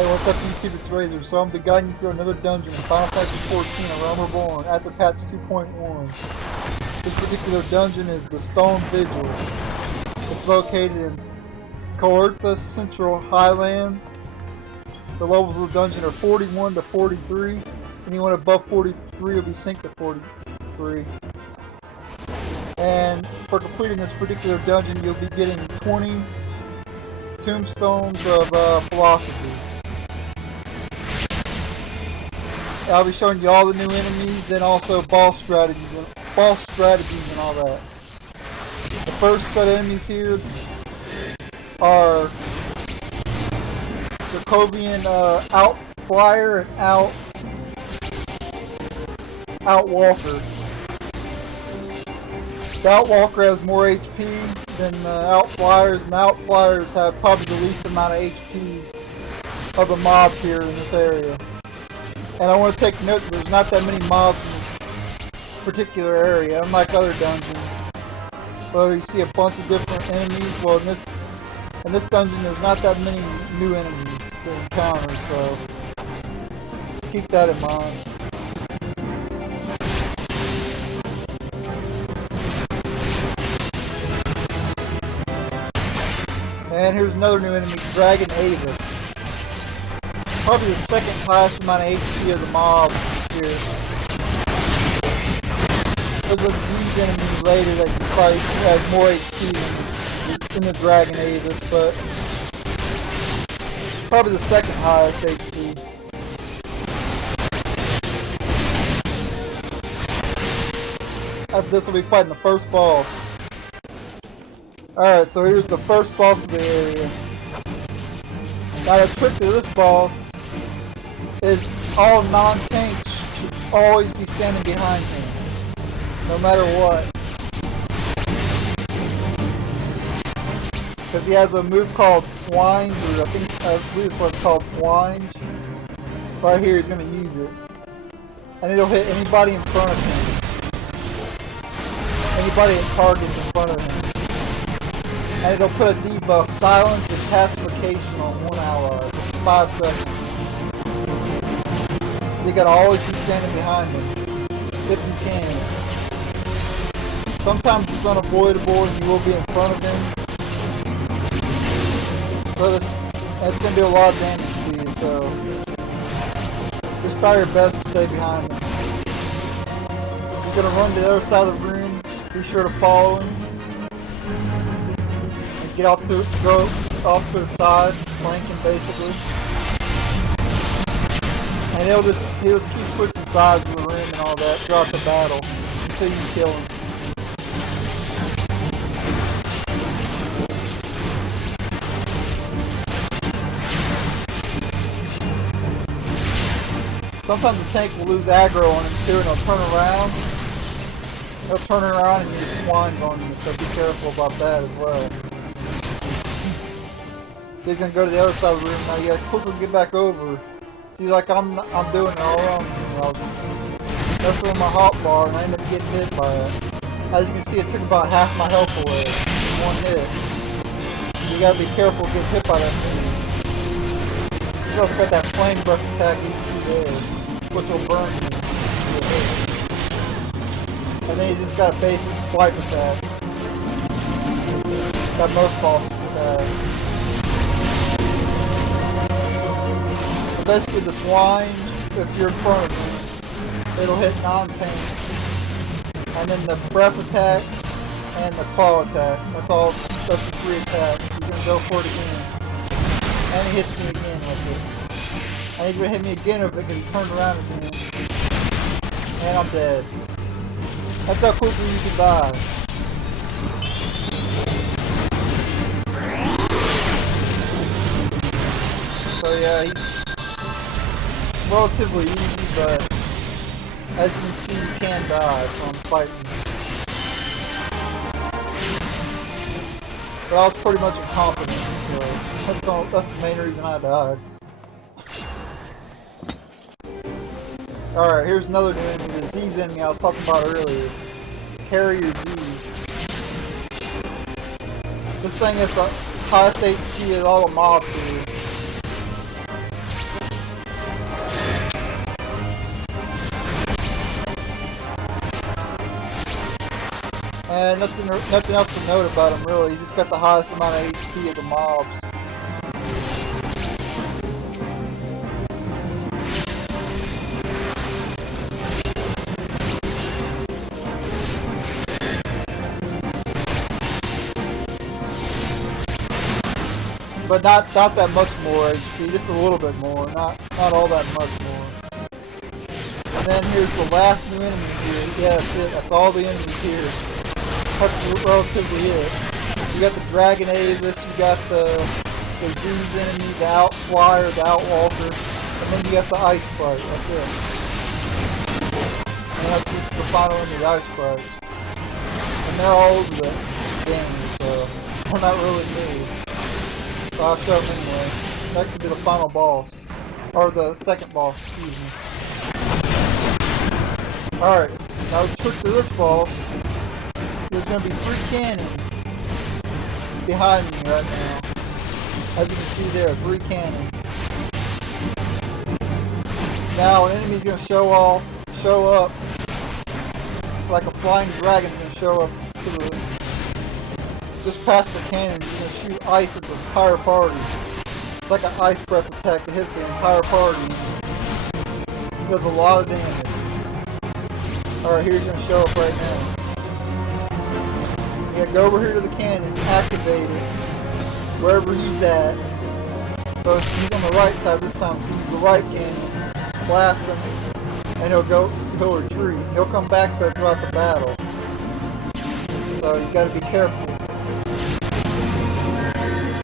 Hey, what's up YouTube? It's Razor. So I'm guiding you through another dungeon in Final Fantasy XIV, A Realm Reborn, after patch 2.1. This particular dungeon is the Stone Vigil. It's located in Coerthas Central Highlands. The levels of the dungeon are 41 to 43. Anyone above 43 will be synced to 43. And for completing this particular dungeon, you'll be getting 20 tombstones of philosophy. I'll be showing you all the new enemies and also boss strategies and all that. The first set of enemies here are Dracovian Outflyer and Outwalker. The Outwalker has more HP than Outflyers, and Outflyers have probably the least amount of HP of the mobs here in this area. And I want to take note that there's not that many mobs in this particular area, unlike other dungeons. So you see a bunch of different enemies. Well, in this dungeon, there's not that many new enemies to encounter, so keep that in mind. And here's another new enemy, Dragon Avis. Probably the second highest amount of HP of the mobs here. There's a huge enemy later that you fight that has more HP than the Dragon Avis, but probably the second highest HP. After this, we'll be fighting the first boss. Alright, so here's the first boss of the area. Now the trick to this boss is all non-tanks should always be standing behind him, no matter what. Because he has a move called Swines, or I believe it's what it's called, Swines. Right here, he's going to use it. And it'll hit anybody in front of him. Anybody that targets in front of him. And it'll put a debuff, silence and pacification on one ally for 5 seconds. So you gotta always be standing behind him, if you can. Sometimes it's unavoidable and you will be in front of him. So that's gonna do a lot of damage to you, so just try your best to stay behind him. He's gonna run to the other side of the room, be sure to follow him. Get off to go off to the side, flanking basically, and he'll just keep switching sides of the room and all that throughout the battle until you kill him. Sometimes the tank will lose aggro on him too, and he'll turn around. He'll turn around and use swines on you, so be careful about that as well. He's gonna go to the other side of the room now. You gotta quickly get back over. See, like I'm doing it all wrong. That's with my hotbar, and I ended up getting hit by it. As you can see, it took about half my health away. One hit. You gotta be careful getting hit by that thing. He's also got that flame breath attack you see there, which will burn you. And then he's just got a basic swipe attack. Got most bosses with that. Basically the swine, if you're in front of him, it'll hit non-tanks. And then the breath attack and the claw attack. That's the 3 attacks. He's gonna go for it again. And he hits me again with it. And he's gonna hit me again with it because he turned around again. And I'm dead. That's how quickly you can die. So yeah, he's relatively easy, but as you can see, you can die from fighting. But I was pretty much incompetent, so that's the main reason I died. Alright, here's another new enemy, the Z's enemy I was talking about earlier. Carrier Z. This thing is the highest HP of all the mobs here. And nothing else to note about him really. He's just got the highest amount of HP of the mobs. But not that much more HP, just a little bit more, not all that much more. And then here's the last new enemy here. Yeah, that's all the enemies here. That's relatively it. You got the Dragon Avis, you got the Zoo's enemy, the Outflyer, the Outwalker, and then you got the Ice Sprite, that's it. And that's just the final enemy, the Ice Sprite. And they're all over the game, so they're not really new. So I'll show them anyway. Next will be the final boss. Or the second boss, excuse me. Alright, now the trick to this boss, there's going to be 3 cannons behind me right now. As you can see there, 3 cannons. Now an enemy's going to show up, like a flying dragon's going to show up to the, just past the cannons. He's going to shoot ice at the entire party. It's like an ice breath attack that hits the entire party. It does a lot of damage. Alright, here's going to show up right now. You gotta go over here to the cannon, activate it, wherever he's at. So he's on the right side this time, so use the right cannon, blast him, and he'll retreat. He'll come back though throughout the battle. So you gotta be careful.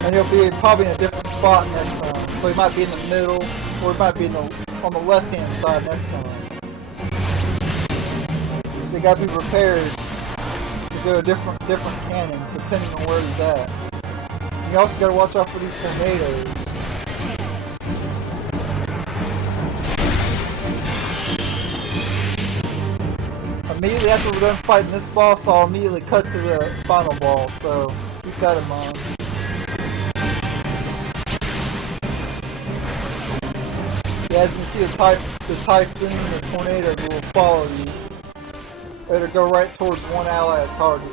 And he'll be probably in a different spot next time. So he might be in the middle, or he might be on the left hand side next time. So you gotta be prepared to go different cannons depending on where he's at. And you also gotta watch out for these tornadoes. Immediately after we're done fighting this boss, I'll immediately cut to the final boss, so keep that in mind. Yeah, as you can see, the typhoon and the tornadoes will follow you. It'll go right towards one allied target.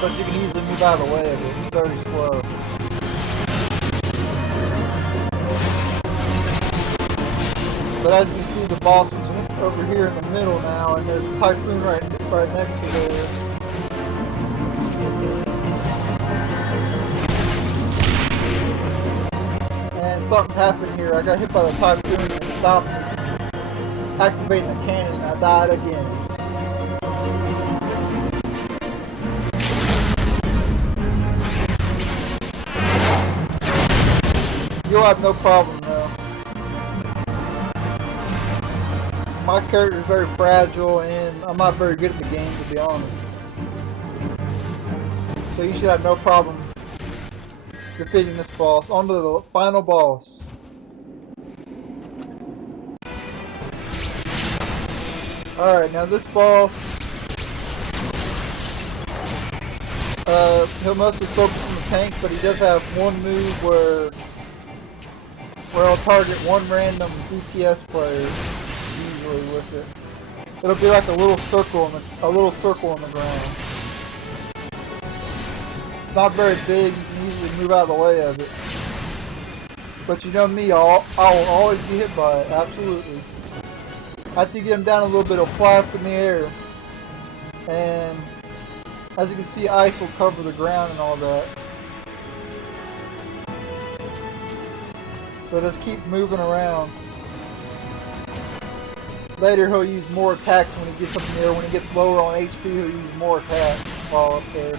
But you can easily move out of the way of it. It's very slow. But as you can see, the boss is over here in the middle now, and there's a typhoon right next to there. And something happened here. I got hit by the typhoon and it stopped me. Activating the cannon, and I died again. You'll have no problem though. My character is very fragile and I'm not very good at the game, to be honest. So you should have no problem defeating this boss. On to the final boss. Alright, now this boss, he'll mostly focus on the tank, but he does have one move where I'll target one random DPS player, usually with it. It'll be like a little circle on the ground. It's not very big, you can easily move out of the way of it. But you know me, I'll always be hit by it, absolutely. After you get him down a little bit, he'll fly up in the air. And as you can see, ice will cover the ground and all that. So just keep moving around. Later he'll use more attacks when he gets up in the air. When he gets lower on HP, he'll use more attacks while up there.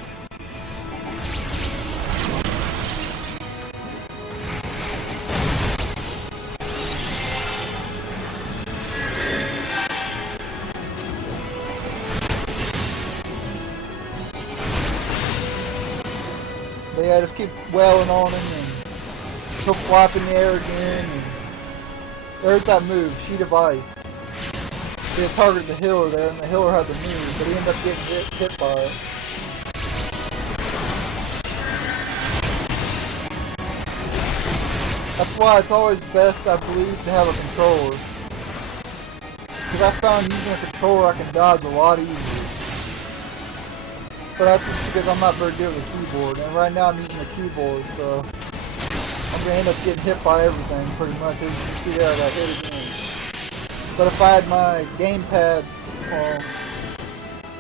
But yeah, just keep wailing on him and he'll fly up in the air again. And there's that move, Sheet of Ice. He'll target the healer there and the healer had the move, but he ended up getting hit by it. That's why it's always best, I believe, to have a controller. Because I found using a controller I can dodge a lot easier. But that's just because I'm not very good with the keyboard. And right now I'm using a keyboard, so I'm going to end up getting hit by everything pretty much. As you can see there, I got hit again. But if I had my gamepad,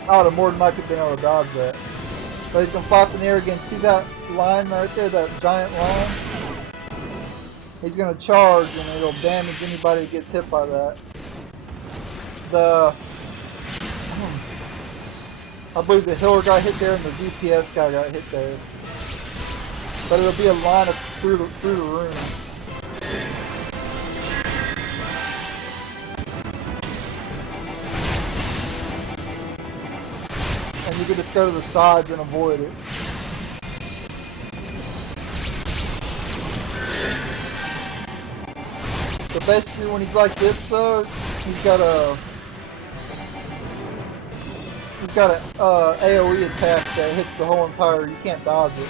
I would have more than likely been able to dodge that. But he's going to fly up in the air again. See that line right there, that giant line? He's going to charge and it'll damage anybody that gets hit by that. I believe the healer got hit there and the DPS guy got hit there. But it'll be a line of through the room. And you can just go to the sides and avoid it. So basically when he's like this though, he's got a AoE attack that hits the whole entire, you can't dodge it.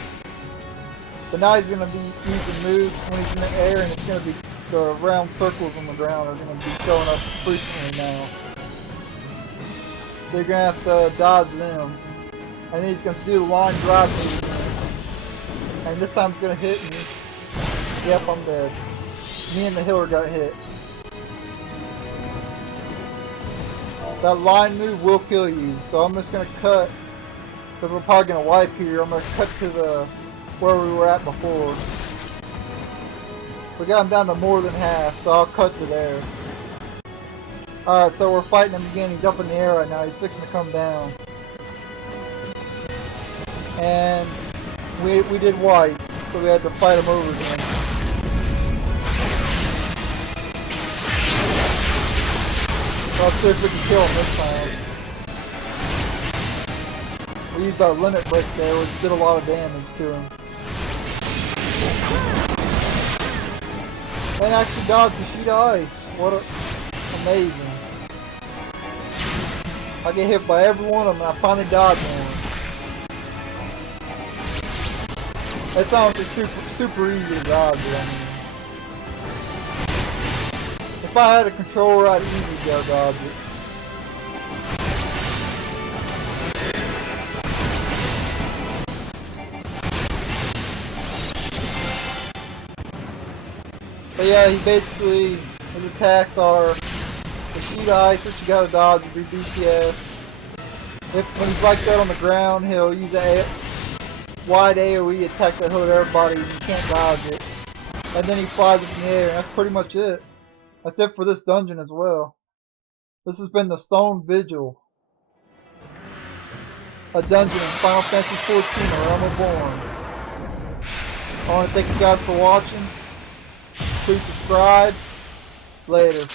But now he's going to be using moves when he's in the air, and it's going to be, the round circles on the ground are going to be showing up frequently now. So you're going to have to dodge them. And then he's going to do the line drive move. And this time it's going to hit me. Yep, I'm dead. Me and the healer got hit. That line move will kill you, so I'm just going to cut, because we're probably going to wipe here, I'm going to cut to the where we were at before. We got him down to more than half, so I'll cut to there. Alright, so we're fighting him again, he's up in the air right now, he's fixing to come down. And we did wipe, so we had to fight him over again. Let's see if we can kill him this time. We used our limit break there, which did a lot of damage to him. And actually dodged the sheet of ice. What amazing. I get hit by every one of them and I finally dodged one. It's honestly super easy to dodge it, I mean. If I had a controller, I'd easily go dodge it. But yeah, he basically, his attacks are the sheet of ice, which you gotta dodge with your DPS. When he's like that on the ground, he'll use a wide AoE attack that hit everybody and you can't dodge it. And then he flies up in the air, and that's pretty much it. That's it for this dungeon as well. This has been the Stone Vigil, a dungeon in Final Fantasy XIV, A Realm Reborn. I want to thank you guys for watching. Please subscribe. Later.